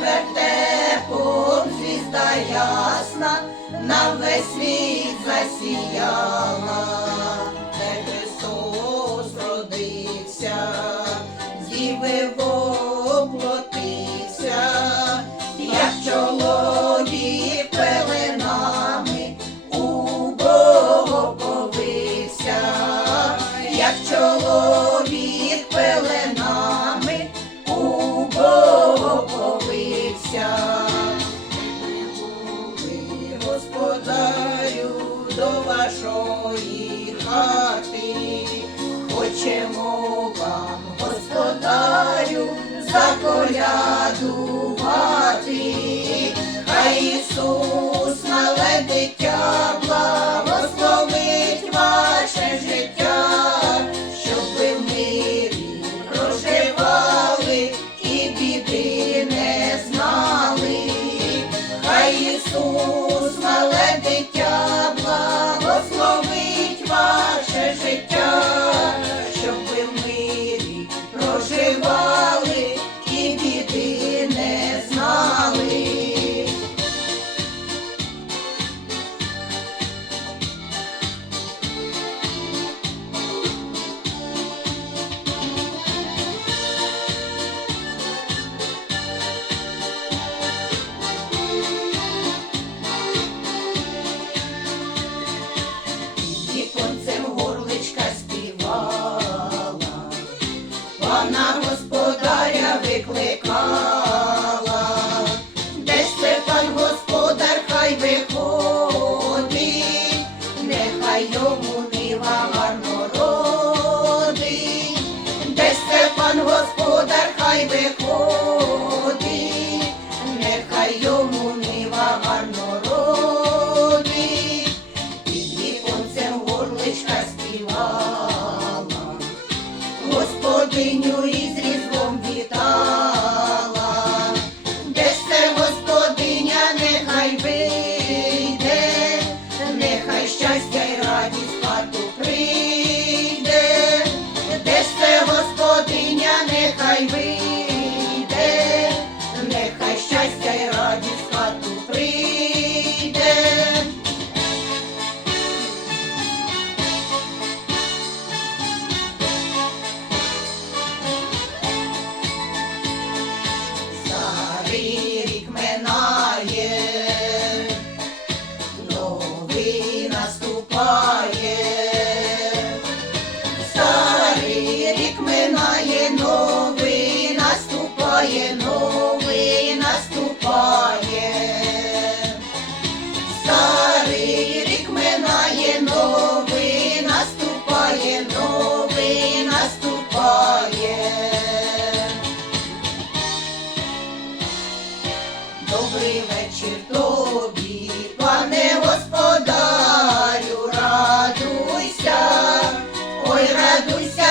правда ясна, на весь світ засіяла, де Христос родився, діви воплотився, як чоловік як чоловік до вашої хати, хочемо вам, господарю, заколядувати, вона господаря викликала, десь це пан господар хай виходить, нехай йому нива гарно родить, десь це пан господар хай виходить, нехай йому нива гарно родить, під віконцем горличка співала. Господиню Наступає, старий рік минає, новий наступає, новий наступає, старий рік минає, новий наступає, новий наступає. Добрий вечір тобі, пане. dois